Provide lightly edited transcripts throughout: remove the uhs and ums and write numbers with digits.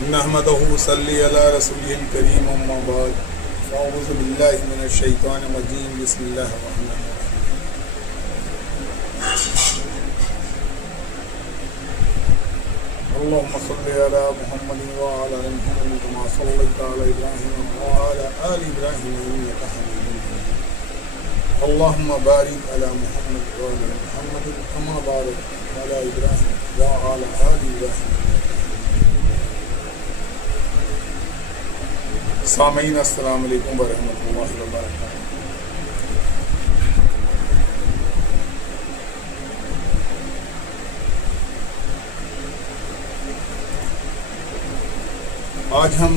نحمدہ صلی علی رسول الکریم اما بعد فاعوذ باللہ من الشیطان الرجیم بسم اللہ الرحمن الرحیم اللہم صلی علی محمد وعلی آل محمد کما صلیت علی ابراہیم وعلی آل ابراہیم انک حمید مجید اللہم بارک علی محمد وعلی محمد کما بارکت علی ابراہیم وعلی آل ابراہیم. سامعین السلام علیکم ورحمۃ اللہ وبرکاتہ. آج ہم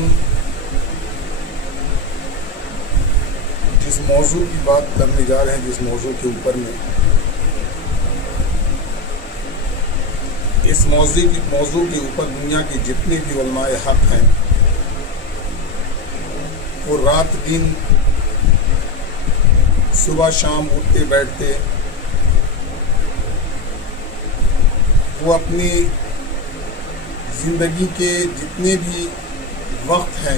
جس موضوع کی بات کرنے جا رہے ہیں، جس موضوع کے اوپر میں اس موضوع کے اوپر دنیا کے جتنے بھی علماء حق ہیں وہ رات دن صبح شام اٹھتے بیٹھتے وہ اپنی زندگی کے جتنے بھی وقت ہیں،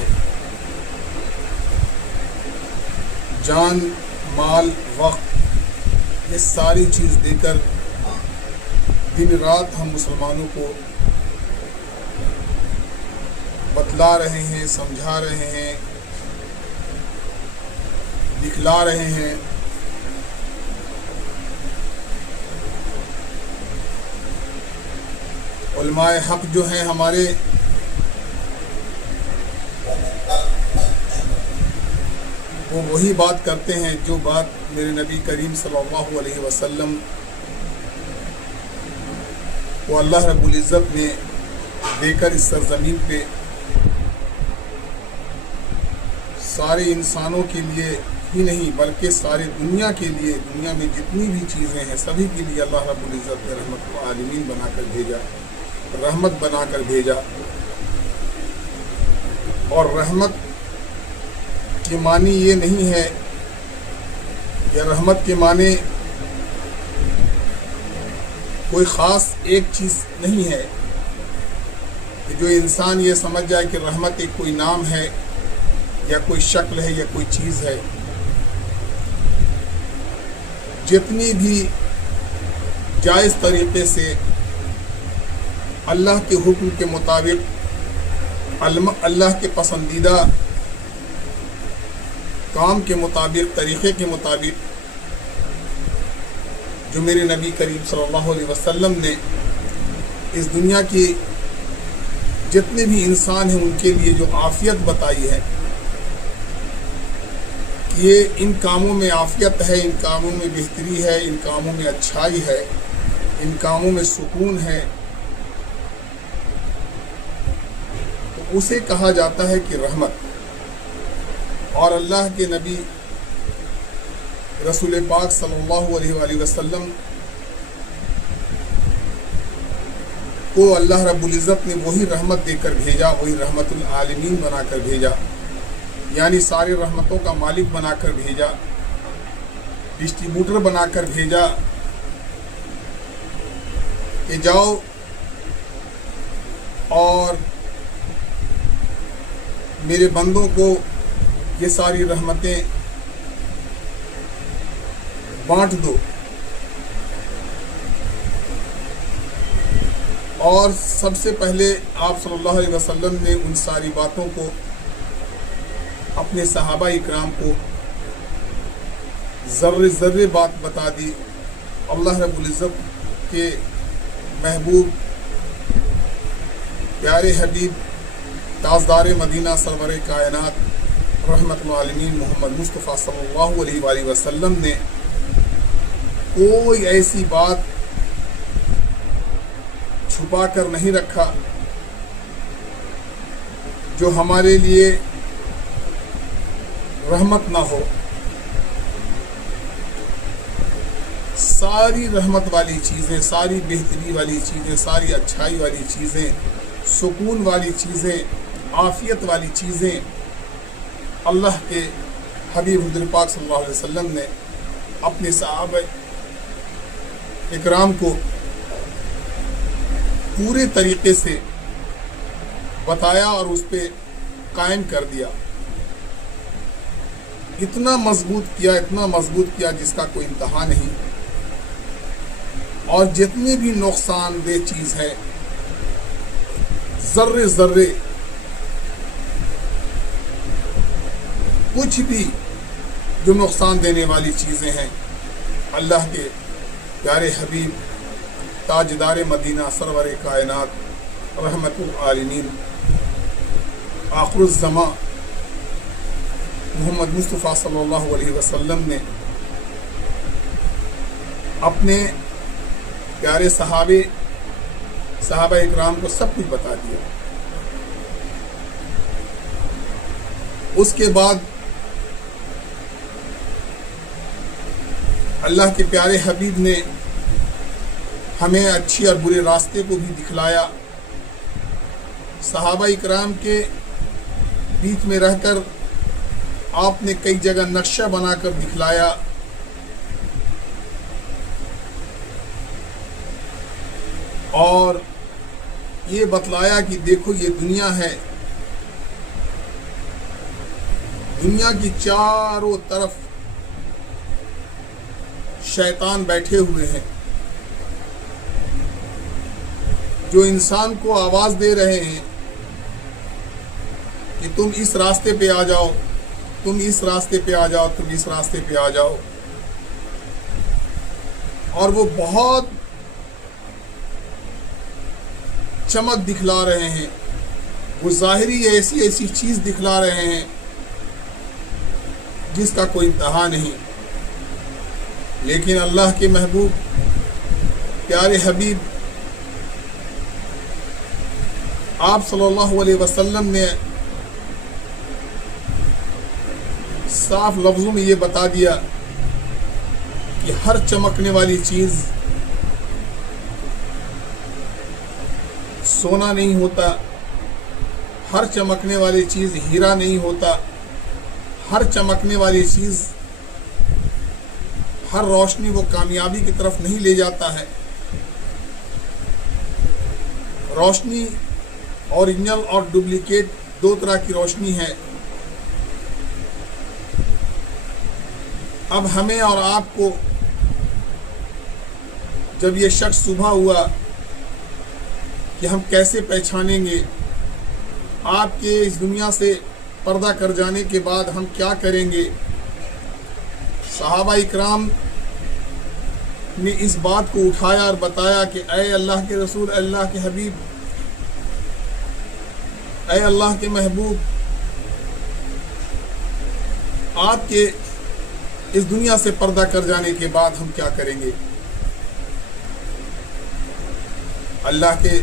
جان مال وقت، یہ ساری چیز دے کر دن رات ہم مسلمانوں کو بتلا رہے ہیں، سمجھا رہے ہیں، دکھلا رہے ہیں علماء حق جو ہیں ہمارے وہ وہی بات کرتے ہیں جو بات میرے نبی کریم صلی اللہ علیہ وسلم کو اللہ رب العزت نے دے کر اس سرزمین پہ سارے انسانوں کے لیے ہی نہیں بلکہ سارے دنیا کے لیے، دنیا میں جتنی بھی چیزیں ہیں سبھی کے لیے اللہ رب العزت نے رحمت العالمین بنا کر بھیجا، رحمت بنا کر بھیجا. اور رحمت کے معنی یہ نہیں ہے، یا رحمت کے معنی کوئی خاص ایک چیز نہیں ہے کہ جو انسان یہ سمجھ جائے کہ رحمت ایک کوئی نام ہے یا کوئی شکل ہے یا کوئی چیز ہے. جتنی بھی جائز طریقے سے اللہ کے حکم کے مطابق، اللہ کے پسندیدہ کام کے مطابق، طریقے کے مطابق جو میرے نبی کریم صلی اللہ علیہ وسلم نے اس دنیا کی جتنے بھی انسان ہیں ان کے لیے جو عافیت بتائی ہے، یہ ان کاموں میں عافیت ہے، ان کاموں میں بہتری ہے، ان کاموں میں اچھائی ہے، ان کاموں میں سکون ہے، تو اسے کہا جاتا ہے کہ رحمت. اور اللہ کے نبی رسول پاک صلی اللہ علیہ وآلہ وسلم کو اللہ رب العزت نے وہی رحمت دے کر بھیجا، وہی رحمت العالمین بنا کر بھیجا، یعنی ساری رحمتوں کا مالک بنا کر بھیجا، ڈسٹریبیوٹر بنا کر بھیجا کہ جاؤ اور میرے بندوں کو یہ ساری رحمتیں بانٹ دو. اور سب سے پہلے آپ صلی اللہ علیہ وسلم نے ان ساری باتوں کو اپنے صحابہ اکرام کو ذرے ذرے بات بتا دی. اللہ رب العزت کے محبوب پیارے حبیب تاجدار مدینہ سرور کائنات رحمت العالمین محمد مصطفیٰ صلی اللہ علیہ وآلہ وسلم نے کوئی ایسی بات چھپا کر نہیں رکھا جو ہمارے لیے رحمت نہ ہو. ساری رحمت والی چیزیں، ساری بہتری والی چیزیں، ساری اچھائی والی چیزیں، سکون والی چیزیں، عافیت والی چیزیں اللہ کے حبیب حضور پاک صلی اللہ علیہ وسلم نے اپنے صحابہ اکرام کو پورے طریقے سے بتایا اور اس پہ قائم کر دیا. اتنا مضبوط کیا جس کا کوئی انتہا نہیں. اور جتنی بھی نقصان دہ چیز ہے، ذرے ذرے کچھ بھی جو نقصان دینے والی چیزیں ہیں، اللہ کے پیارے حبیب تاجدار مدینہ سرور کائنات رحمت العالمین آخر الزماں محمد مصطفیٰ صلی اللہ علیہ وسلم نے اپنے پیارے صحابہ اکرام کو سب کچھ بتا دیا. اس کے بعد اللہ کے پیارے حبیب نے ہمیں اچھی اور برے راستے کو بھی دکھلایا. صحابہ اکرام کے بیچ میں رہ کر آپ نے کئی جگہ نقشہ بنا کر دکھلایا. اور یہ بتلایا کہ دیکھو یہ دنیا ہے، دنیا کی چاروں طرف شیطان بیٹھے ہوئے ہیں جو انسان کو آواز دے رہے ہیں کہ تم اس راستے پہ آ جاؤ، تم اس راستے پہ آ جاؤ، تم اس راستے پہ آ جاؤ. اور وہ بہت چمک دکھلا رہے ہیں، وہ ظاہری ایسی چیز دکھلا رہے ہیں جس کا کوئی انتہا نہیں. لیکن اللہ کے محبوب پیارے حبیب آپ صلی اللہ علیہ وسلم نے صاف لفظوں میں یہ بتا دیا کہ ہر چمکنے والی چیز سونا نہیں ہوتا، ہر چمکنے والی چیز ہیرا نہیں ہوتا، ہر چمکنے والی چیز، ہر روشنی وہ کامیابی کی طرف نہیں لے جاتا ہے. روشنی اوریجنل اور ڈپلیکیٹ دو طرح کی روشنی ہے. اب ہمیں اور آپ کو جب یہ شخص صبح ہوا کہ ہم کیسے پہچانیں گے، آپ کے اس دنیا سے پردہ کر جانے کے بعد ہم کیا کریں گے. صحابہ اکرام نے اس بات کو اٹھایا اور بتایا کہ اے اللہ کے رسول، اللہ کے حبیب، اے اللہ کے محبوب، آپ کے اس دنیا سے پردہ کر جانے کے بعد ہم کیا کریں گے. اللہ کے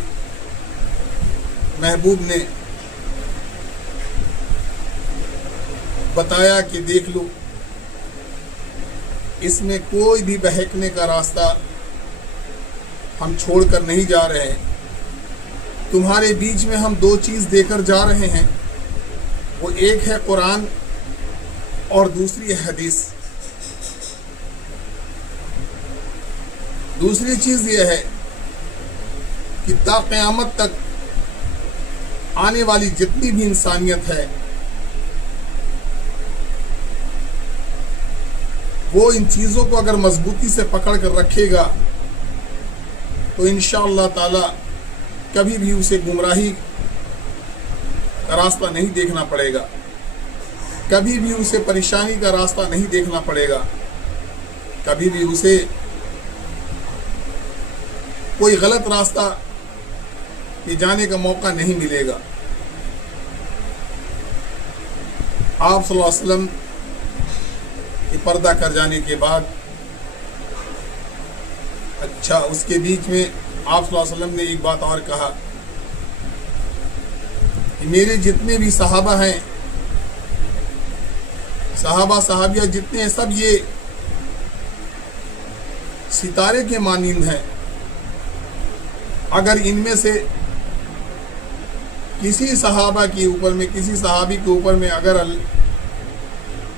محبوب نے بتایا کہ دیکھ لو، اس میں کوئی بھی بہکنے کا راستہ ہم چھوڑ کر نہیں جا رہے ہیں. تمہارے بیچ میں ہم دو چیز دے کر جا رہے ہیں، وہ ایک ہے قرآن اور دوسری ہے حدیث. دوسری چیز یہ ہے کہ تا قیامت تک آنے والی جتنی بھی انسانیت ہے وہ ان چیزوں کو اگر مضبوطی سے پکڑ کر رکھے گا تو انشاءاللہ تعالی کبھی بھی اسے گمراہی کا راستہ نہیں دیکھنا پڑے گا، کبھی بھی اسے پریشانی کا راستہ نہیں دیکھنا پڑے گا، کبھی بھی اسے کوئی غلط راستہ پہ جانے کا موقع نہیں ملے گا. آپ صلی اللہ علیہ وسلم کہ پردہ کر جانے کے بعد اس کے بیچ میں آپ صلی اللہ علیہ وسلم نے ایک بات اور کہا کہ میرے جتنے بھی صحابہ ہیں، صحابہ صحابیہ جتنے ہیں، سب یہ ستارے کے مانند ہیں. اگر ان میں سے کسی صحابہ کے اوپر میں، کسی صحابی کے اوپر میں اگر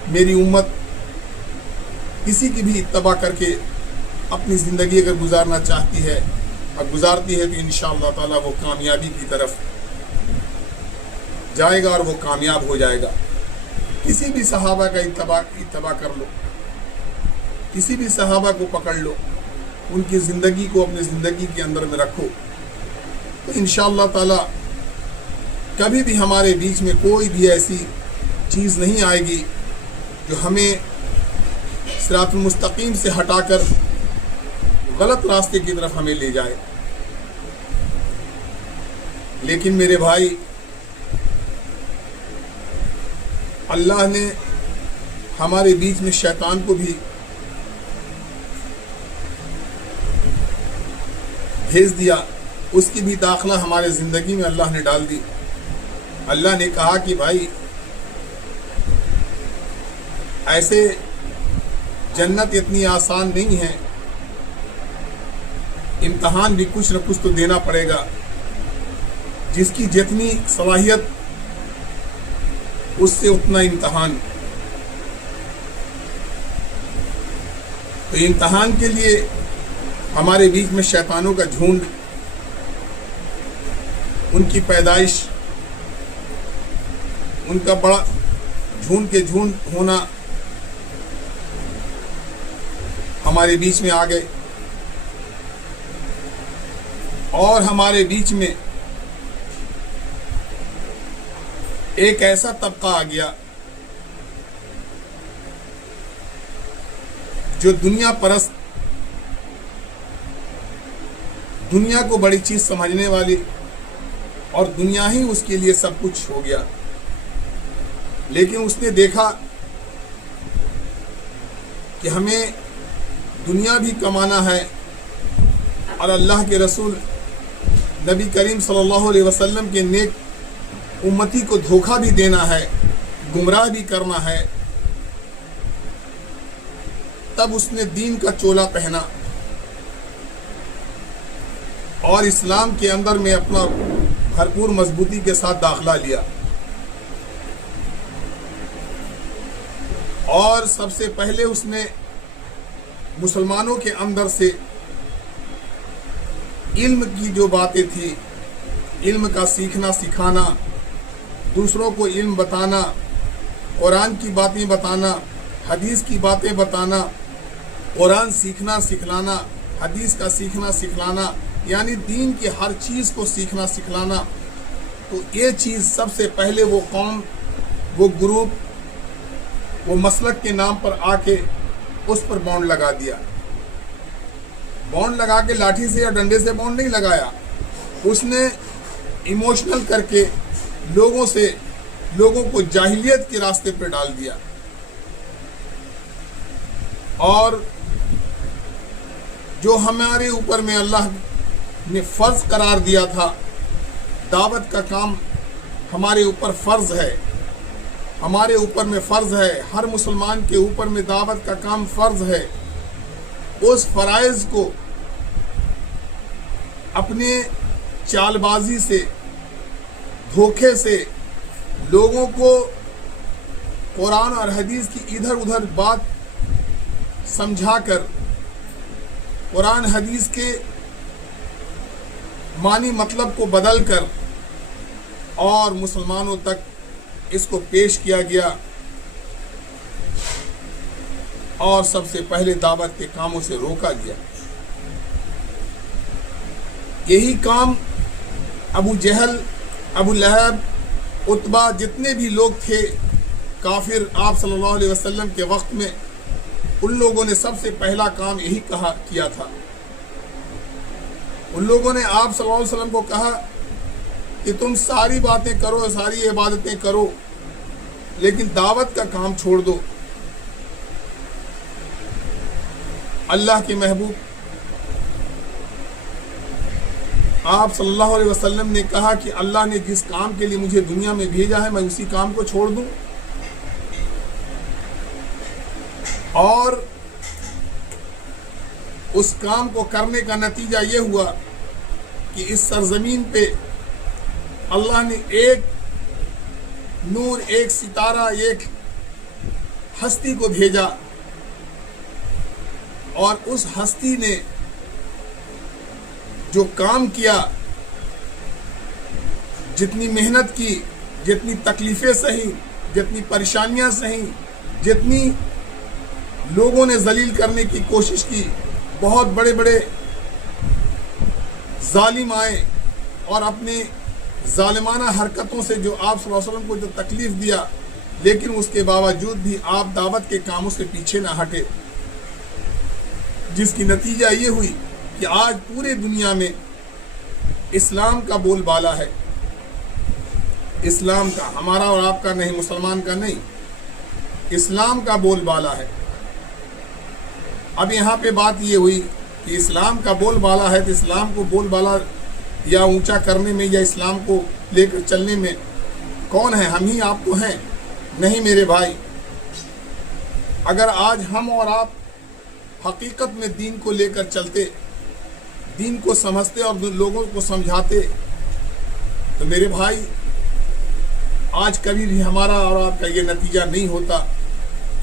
میری امت کسی کی بھی اتباع کر کے اپنی زندگی اگر گزارنا چاہتی ہے اور گزارتی ہے تو انشاءاللہ تعالی وہ کامیابی کی طرف جائے گا اور وہ کامیاب ہو جائے گا۔ کسی بھی صحابہ کا اتباع کر لو، کسی بھی صحابہ کو پکڑ لو، ان کی زندگی کو اپنی زندگی کے اندر میں رکھو، تو انشاءاللہ تعالی کبھی بھی ہمارے بیچ میں کوئی بھی ایسی چیز نہیں آئے گی جو ہمیں صراط المستقیم سے ہٹا کر غلط راستے کی طرف ہمیں لے جائے۔ لیکن میرے بھائی، اللہ نے ہمارے بیچ میں شیطان کو بھی بھیج دیا، اس کی بھی داخلہ ہمارے زندگی میں اللہ نے ڈال دی۔ اللہ نے کہا کہ بھائی ایسے جنت اتنی آسان نہیں ہے، امتحان بھی کچھ نہ کچھ تو دینا پڑے گا، جس کی جتنی صلاحیت اس سے اتنا امتحان۔ تو امتحان کے لیے ہمارے بیچ میں شیطانوں کا جھنڈ، ان کی پیدائش، ان کا بڑا جھنڈ کے جھنڈ ہونا ہمارے بیچ میں آ گئے، اور ہمارے بیچ میں ایک ایسا طبقہ آ گیا جو دنیا پرست، دنیا کو بڑی چیز سمجھنے والی، اور دنیا ہی اس کے لیے سب کچھ ہو گیا۔ لیکن اس نے دیکھا کہ ہمیں دنیا بھی کمانا ہے، اور اللہ کے رسول نبی کریم صلی اللہ علیہ وسلم کے نیک امتی کو دھوکہ بھی دینا ہے، گمراہ بھی کرنا ہے۔ تب اس نے دین کا چولا پہنا اور اسلام کے اندر میں اپنا بھرپور مضبوطی کے ساتھ داخلہ لیا، اور سب سے پہلے اس نے مسلمانوں کے اندر سے علم کی جو باتیں تھی، علم کا سیکھنا سکھانا، دوسروں کو علم بتانا، قرآن کی باتیں بتانا، حدیث کی باتیں بتانا، قرآن سیکھنا سکھلانا، حدیث کا سیکھنا سکھلانا، یعنی دین کی ہر چیز کو سیکھنا سکھلانا۔ تو یہ چیز سب سے پہلے وہ قوم، وہ گروپ، وہ مسلک کے نام پر آ کے اس پر بانڈ لگا دیا۔ بانڈ لگا کے لاٹھی سے یا ڈنڈے سے بانڈ نہیں لگایا، اس نے ایموشنل کر کے لوگوں کو جاہلیت کے راستے پہ ڈال دیا، اور جو ہمارے اوپر میں اللہ نے فرض قرار دیا تھا، دعوت کا کام ہمارے اوپر فرض ہے، ہمارے اوپر میں فرض ہے، ہر مسلمان کے اوپر میں دعوت کا کام فرض ہے۔ اس فرائض کو اپنے چال بازی سے، دھوکے سے لوگوں کو قرآن اور حدیث کی ادھر ادھر بات سمجھا کر، قرآن حدیث کے معنی مطلب کو بدل کر، اور مسلمانوں تک اس کو پیش کیا گیا، اور سب سے پہلے دعوت کے کاموں سے روکا گیا۔ یہی کام ابو جہل، ابو لہب، عتبہ، جتنے بھی لوگ تھے کافر آپ صلی اللہ علیہ وسلم کے وقت میں، ان لوگوں نے سب سے پہلا کام یہی کیا تھا۔ ان لوگوں نے آپ صلی اللہ علیہ وسلم کو کہا کہ تم ساری باتیں کرو، ساری عبادتیں کرو، لیکن دعوت کا کام چھوڑ دو۔ اللہ کے محبوب آپ صلی اللہ علیہ وسلم نے کہا کہ اللہ نے جس کام کے لیے مجھے دنیا میں بھیجا ہے، میں اسی کام کو چھوڑ دوں؟ اور اس کام کو کرنے کا نتیجہ یہ ہوا کہ اس سرزمین پہ اللہ نے ایک نور، ایک ستارہ، ایک ہستی کو بھیجا، اور اس ہستی نے جو کام کیا، جتنی محنت کی، जितनी तकलीफ़ें सही, जितनी परेशानियां सही, जितनी लोगों ने जलील करने की कोशिश की, बहुत बड़े बड़े जालिम आए और अपने जालिमाना हरकतों से जो आप सल्लल्लाहु अलैहि वसल्लम को जो तकलीफ़ दिया, लेकिन उसके बावजूद भी आप दावत के कामों से पीछे ना हटे, जिसकी नतीजा ये हुई कि आज पूरे दुनिया में इस्लाम का बोलबाला है। इस्लाम का, हमारा और आपका नहीं, मुसलमान का नहीं, इस्लाम का बोलबाला है। अब यहाँ पे बात ये हुई कि इस्लाम का बोलबाला है, तो इस्लाम को बोलबाला या ऊंचा करने में या इस्लाम को लेकर चलने में कौन है? हम ही आप तो हैं नहीं मेरे भाई। अगर आज हम और आप हकीकत में दीन को लेकर चलते, दीन को समझते और लोगों को समझाते, तो मेरे भाई आज कभी भी हमारा और आपका ये नतीजा नहीं होता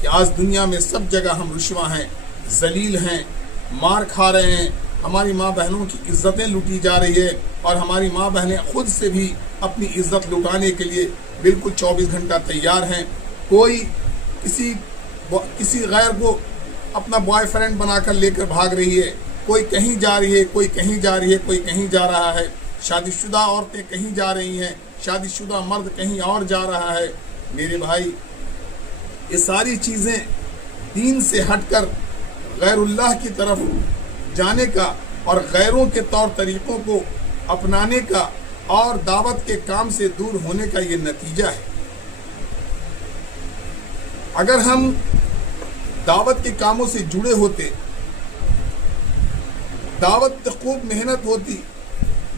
कि आज दुनिया में सब जगह हम रुश्वा हैं, जलील हैं, मार खा रहे हैं, हमारी माँ बहनों की इज्जतें लूटी जा रही है और हमारी माँ बहनें खुद से भी अपनी इज्जत लुटाने के लिए बिल्कुल 24 घंटा तैयार हैं। कोई किसी गैर को अपना बॉयफ्रेंड बनाकर लेकर भाग रही है, कोई कहीं जा रही है, कोई कहीं जा रही है, कोई कहीं जा रहा है, शादीशुदा औरतें कहीं जा रही हैं, शादीशुदा मर्द कहीं और जा रहा है। मेरे भाई, ये सारी चीज़ें दीन से हटकर गैरुल्लाह की तरफ जाने का और गैरों के तौर तरीक़ों को अपनाने का और दावत के काम से दूर होने का ये नतीजा है। अगर हम दावत के कामों से जुड़े होते, दावत खूब मेहनत होती,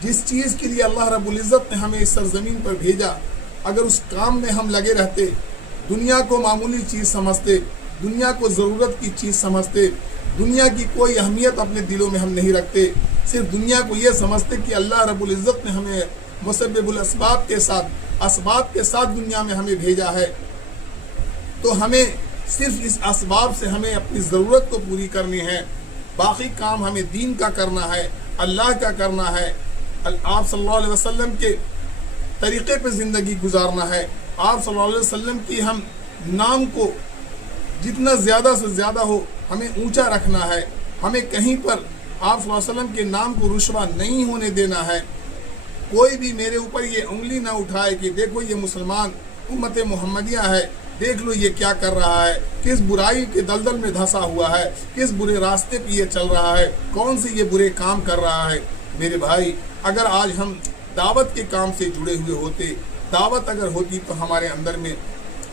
जिस चीज़ के लिए अल्लाह रब्बुल इज़्ज़त ने हमें इस सरज़मीन पर भेजा, अगर उस काम में हम लगे रहते, दुनिया को मामूली चीज़ समझते, दुनिया को ज़रूरत की चीज़ समझते, दुनिया की कोई अहमियत अपने दिलों में हम नहीं रखते, सिर्फ दुनिया को ये समझते कि अल्लाह रब्बुल इज़्ज़त ने हमें मुसब्बिबुल अस्बाब के साथ, असबाब के साथ दुनिया में हमें भेजा है, तो हमें सिर्फ इस असबाब से हमें अपनी ज़रूरत को पूरी करनी है, बाकी काम हमें दीन का करना है, अल्लाह का करना है, आप सल्लल्लाहु अलैहि वसल्लम के तरीक़े पे ज़िंदगी गुजारना है। आप सल्लल्लाहु अलैहि वसल्लम की हम नाम को जितना ज़्यादा से ज़्यादा हो हमें ऊंचा रखना है, हमें कहीं पर आप सल्लल्लाहु अलैहि वसल्लम के नाम को रुश्वा नहीं होने देना है। कोई भी मेरे ऊपर ये उंगली ना उठाए कि देखो ये मुसलमान उम्मत मुहम्मदिया है, देख लो ये क्या कर रहा है, किस बुराई के दलदल में धंसा हुआ है, किस बुरे रास्ते पे ये चल रहा है, कौन से ये बुरे काम कर रहा है। मेरे भाई, अगर आज हम दावत के काम से जुड़े हुए होते, दावत अगर होती तो हमारे अंदर में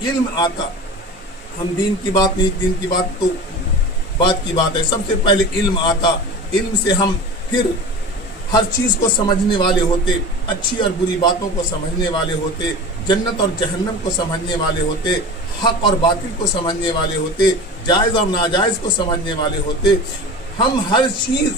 इल्म आता। हम दीन की बात नहीं, दीन की बात तो बात की बात है, सबसे पहले इल्म आता, इल्म से हम फिर हर चीज़ को समझने वाले होते, अच्छी और बुरी बातों को समझने वाले होते, जन्नत और जहन्नम को समझने वाले होते, हक और बातिल को समझने वाले होते, जायज़ और नाजायज़ को समझने वाले होते, हम हर चीज़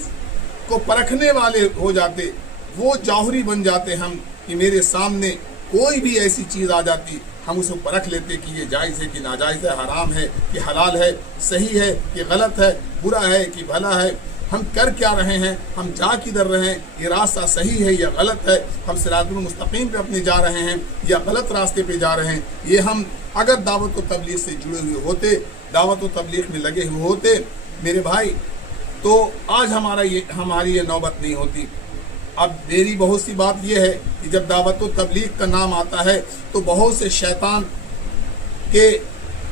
को परखने वाले हो जाते, वो जौहरी बन जाते हम कि मेरे सामने कोई भी ऐसी चीज़ आ जाती, हम उसे परख लेते कि ये जायज़ है कि नाजायज़ है, हराम है कि हलाल है, सही है कि गलत है, बुरा है कि भला है, हम कर क्या रहे हैं, हम जा किधर रहे हैं, ये रास्ता सही है या गलत है, हम सिरातुल मुस्तकीम पे अपने जा रहे हैं या गलत रास्ते पे जा रहे हैं। ये हम अगर दावत व तबलीग से जुड़े हुए होते, दावत व तबलीग में लगे हुए होते मेरे भाई, तो आज हमारी ये नौबत नहीं होती। अब मेरी बहुत सी बात यह है कि जब दावत व तबलीग का नाम आता है तो बहुत से शैतान के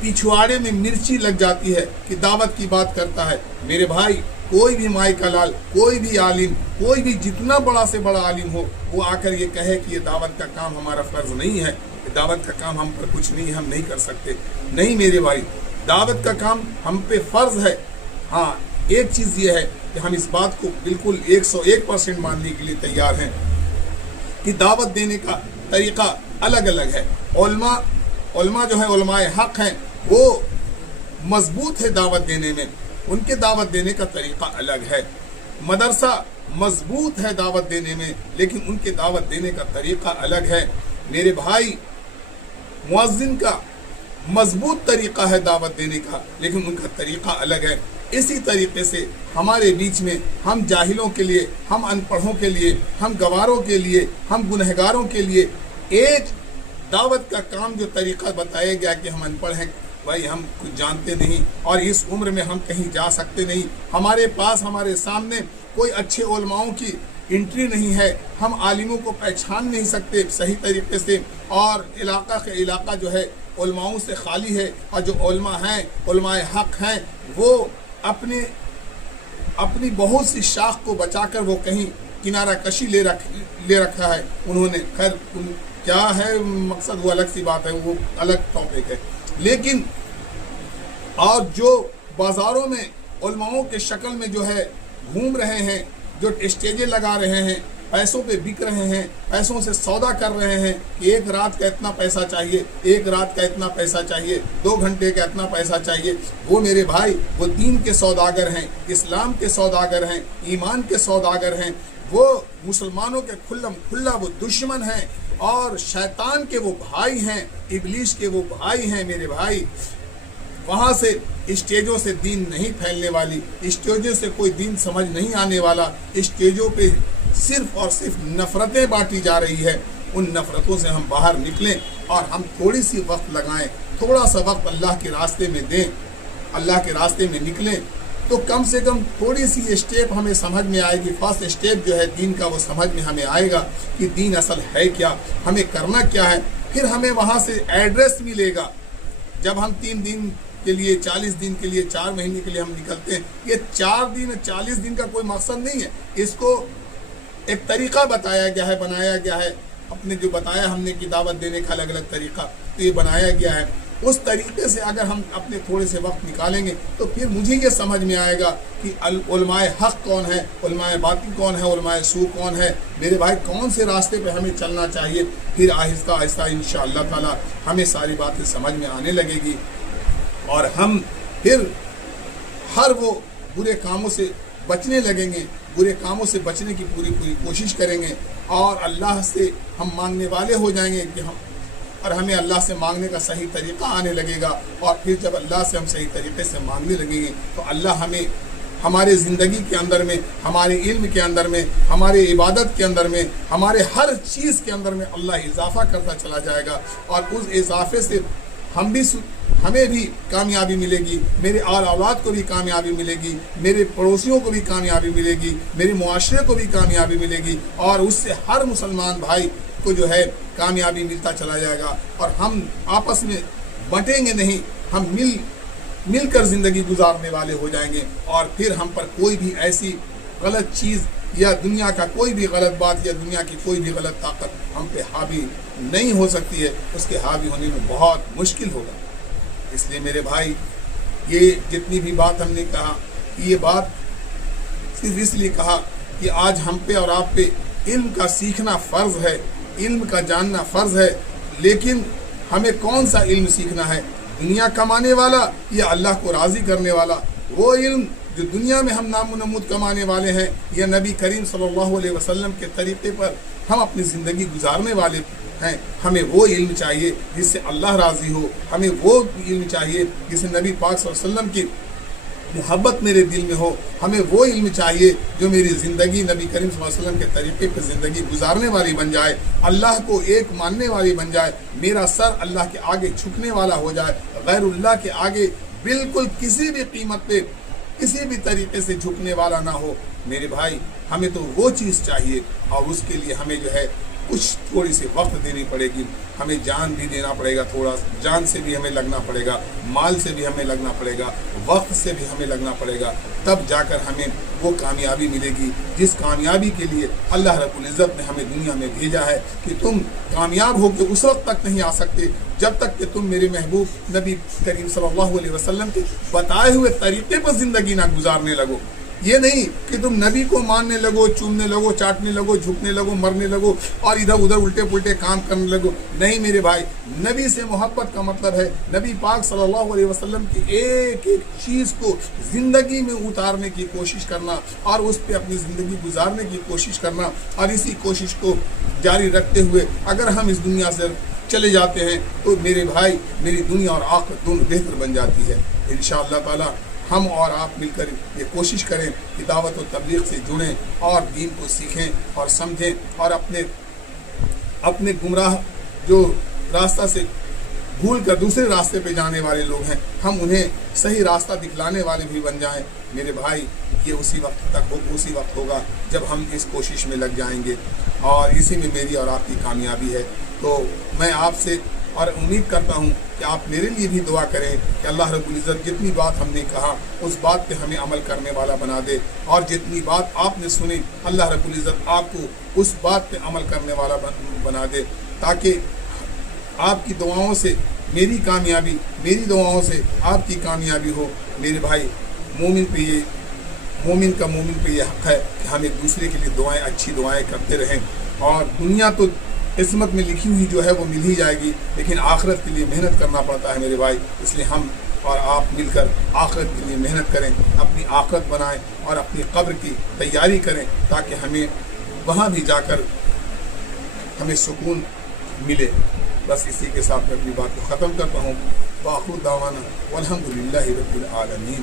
पिछवाड़े में मिर्ची लग जाती है कि दावत की बात करता है। मेरे भाई, कोई भी माई का लाल, कोई भी आलिम, कोई भी जितना बड़ा से बड़ा आलिम हो, वो आकर ये कहे कि ये दावत का काम हमारा फ़र्ज़ नहीं है, दावत का काम हम पर कुछ नहीं, हम नहीं कर सकते। नहीं मेरे भाई, दावत का काम हम पे फ़र्ज़ है। हाँ, एक चीज़ ये है कि हम इस बात को बिल्कुल 101% मानने के लिए तैयार हैं कि दावत देने का तरीक़ा अलग अलग है। उलमा जो है, उलमाए हक़ हैं, वो मजबूत है दावत देने में, उनके दावत देने का तरीक़ा अलग है। मदरसा मजबूत है दावत देने में, लेकिन उनके दावत देने का तरीक़ा अलग है। मेरे भाई, मुअज़्ज़िन का मजबूत तरीक़ा है दावत देने का, लेकिन उनका तरीक़ा अलग है। इसी तरीके से हमारे बीच में हम जाहिलों के लिए, हम अनपढ़ों के लिए, हम गवारों के लिए, हम गुनहगारों के लिए एक दावत का काम जो तरीक़ा बताया गया कि हम अनपढ़ हैं, भाई हम कुछ जानते नहीं और इस उम्र में हम कहीं जा सकते नहीं, हमारे पास हमारे सामने कोई अच्छे उलमाओं की एंट्री नहीं है, हम आलिमों को पहचान नहीं सकते सही तरीके से, और इलाका के इलाका जो है उलमाओं से खाली है, और जो उलमा हैं, उलमाए हक़ हैं, वो अपनी बहुत सी शाख को बचाकर वो कहीं किनारा कशी ले रखा है उन्होंने। खैर क्या है मकसद वो अलग सी बात है, वो अलग टॉपिक है। लेकिन और जो बाज़ारों में उलमाओं के शक्ल में जो है घूम रहे हैं, जो स्टेजें लगा रहे हैं, पैसों पे बिक रहे हैं, पैसों से सौदा कर रहे हैं कि एक रात का इतना पैसा चाहिए, एक रात का इतना पैसा चाहिए, 2 घंटे का इतना पैसा चाहिए, वो मेरे भाई वो दीन के सौदागर हैं, इस्लाम के सौदागर हैं, ईमान के सौदागर हैं, वो मुसलमानों के खुल्ला वो दुश्मन हैं, और शैतान के वो भाई हैं, इब्लीस के वो भाई हैं मेरे भाई। वहाँ से स्टेजों से दीन नहीं फैलने वाली, स्टेजों से कोई दीन समझ नहीं आने वाला, स्टेजों पे सिर्फ और सिर्फ नफ़रतें बांटी जा रही है। उन नफ़रतों से हम बाहर निकलें और हम थोड़ी सी वक्त लगाएं, थोड़ा सा वक्त अल्लाह के रास्ते में दें, अल्लाह के रास्ते में निकलें, तो कम से कम थोड़ी सी स्टेप हमें समझ में आएगी। फर्स्ट स्टेप जो है दीन का वो समझ में हमें आएगा कि दीन असल है क्या, हमें करना क्या है। फिर हमें वहाँ से एड्रेस मिलेगा। जब हम 3 दिन के लिए, 40 दिन के लिए, 4 महीने के लिए हम निकलते हैं, ये 4 दिन 40 दिन का कोई मकसद नहीं है, इसको एक तरीक़ा बताया गया है, बनाया गया है। अपने जो बताया हमने कि दावत देने का अलग अलग तरीक़ा, तो ये बनाया गया है। उस तरीके से अगर हम अपने थोड़े से वक्त निकालेंगे तो फिर मुझे ये समझ में आएगा कि उलमाए हक़ कौन है, उलमाए बातिल कौन है, उलमाए सू कौन है, मेरे भाई कौन से रास्ते पे हमें चलना चाहिए। फिर आहिस्ता आहिस्ता इंशाअल्लाह ताला हमें सारी बातें समझ में आने लगेगी, और हम फिर हर वो बुरे कामों से बचने लगेंगे, बुरे कामों से बचने की पूरी कोशिश करेंगे, और अल्लाह से हम मांगने वाले हो जाएंगे कि हमें अल्लाह से मांगने का सही तरीक़ा आने लगेगा। और फिर जब अल्लाह से हम सही तरीक़े से मांगने लगेंगे तो अल्लाह हमें हमारे ज़िंदगी के अंदर में, हमारे इल्म के अंदर में, हमारे इबादत के अंदर में, हमारे हर चीज़ के अंदर में अल्लाह इजाफ़ा करता चला जाएगा, और उस इजाफ़े से हमें भी कामयाबी मिलेगी, मेरे औलाद को भी कामयाबी मिलेगी, मेरे पड़ोसियों को भी कामयाबी मिलेगी, मेरे मुआशरे को भी कामयाबी मिलेगी, और उससे हर मुसलमान भाई को जो है कामयाबी मिलता चला जाएगा। और हम आपस में बटेंगे नहीं, हम मिलकर ज़िंदगी गुजारने वाले हो जाएंगे, और फिर हम पर कोई भी ऐसी गलत चीज़ या दुनिया का कोई भी गलत बात या दुनिया की कोई भी गलत ताकत हम पे हावी नहीं हो सकती है, उसके हावी होने में बहुत मुश्किल होगा। इसलिए मेरे भाई ये जितनी भी बात हमने कहा, ये बात सिर्फ इसलिए कहा कि आज हम पे और आप पे इल्म का सीखना फ़र्ज़ है, इल्म का जानना फ़र्ज़ है। लेकिन हमें कौन सा इल्म सीखना है, दुनिया कमाने वाला या अल्लाह को राज़ी करने वाला? वो इल्म जो दुनिया में हम नाम नमूद कमाने वाले हैं, या नबी करीम सल्लल्लाहु अलैहि वसल्लम के तरीक़े पर हम अपनी ज़िंदगी गुजारने वाले हैं, हमें वो इल्म चाहिए जिससे अल्लाह राज़ी हो, हमें वो इल्म चाहिए जिससे नबी पाक सल्लल्लाहु अलैहि वसल्लम की मोहब्बत मेरे दिल में हो, हमें वो इल्म चाहिए जो मेरी ज़िंदगी नबी करीम सल्लल्लाहु अलैहि वसल्लम के तरीक़े पर ज़िंदगी गुजारने वाली बन जाए, अल्लाह को एक मानने वाली बन जाए, मेरा सर अल्लाह के आगे झुकने वाला हो जाए, गैरुल्लाह के आगे बिल्कुल किसी भी कीमत पे किसी भी तरीके से झुकने वाला ना हो। मेरे भाई हमें तो वो चीज़ चाहिए, और उसके लिए हमें जो है कुछ थोड़ी सी वक्त देनी पड़ेगी, हमें जान भी देना पड़ेगा, थोड़ा जान से भी हमें लगना पड़ेगा, माल से भी हमें लगना पड़ेगा, वक्त से भी हमें लगना पड़ेगा, तब जाकर हमें वो कामयाबी मिलेगी जिस कामयाबी के लिए अल्लाह रब्बुल इज़्ज़त ने हमें दुनिया में भेजा है। कि तुम कामयाब हो के उस वक्त तक नहीं आ सकते जब तक कि तुम मेरे महबूब नबी करीम सल्लल्लाहु अलैहि वसल्लम के बताए हुए तरीक़े पर ज़िंदगी ना गुजारने लगो। ये नहीं कि तुम नबी को मानने लगो, चूमने लगो, चाटने लगो, झुकने लगो, मरने लगो और इधर उधर उल्टे पुल्टे काम करने लगो। नहीं मेरे भाई, नबी से मोहब्बत का मतलब है नबी पाक सल्लल्लाहु अलैहि वसल्लम की एक एक चीज़ को ज़िंदगी में उतारने की कोशिश करना और उस पर अपनी ज़िंदगी गुजारने की कोशिश करना। और इसी कोशिश को जारी रखते हुए अगर हम इस दुनिया से चले जाते हैं तो मेरे भाई मेरी दुनिया और आखिरत दोनों बेहतर बन जाती है। इंशाअल्लाह ताला हम और आप मिलकर ये कोशिश करें कि दावत और तबलीग से जुड़ें और दीन को सीखें और समझें और अपने गुमराह जो راستہ سے بھول کر دوسرے راستے پہ جانے والے لوگ ہیں، ہم انہیں صحیح راستہ دکھلانے والے بھی بن جائیں میرے بھائی۔ یہ اسی وقت ہوگا جب ہم اس کوشش میں لگ جائیں گے، اور اسی میں میری اور آپ کی کامیابی ہے۔ تو میں آپ سے اور امید کرتا ہوں کہ آپ میرے لیے بھی دعا کریں کہ اللہ رب العزت جتنی بات ہم نے کہا اس بات پہ ہمیں عمل کرنے والا بنا دے، اور جتنی بات آپ نے سنی اللہ رب العزت آپ کو اس بات پہ عمل کرنے والا بنا دے، تاکہ آپ کی دعاؤں سے میری کامیابی، میری دعاؤں سے آپ کی کامیابی ہو۔ میرے بھائی، مومن کا مومن پہ یہ حق ہے کہ ہم ایک دوسرے کے لیے دعائیں، اچھی دعائیں کرتے رہیں، اور دنیا تو قسمت میں لکھی ہوئی جو ہے وہ مل ہی جائے گی، لیکن آخرت کے لیے محنت کرنا پڑتا ہے میرے بھائی۔ اس لیے ہم اور آپ مل کر آخرت کے لیے محنت کریں، اپنی آخرت بنائیں اور اپنی قبر کی تیاری کریں، تاکہ ہمیں وہاں بھی جا کر ہمیں سکون ملے۔ بس اسی کے ساتھ میں اپنی بات کو ختم کرتا ہوں۔ وآخر دعوانا والحمد للہ رب العالمین۔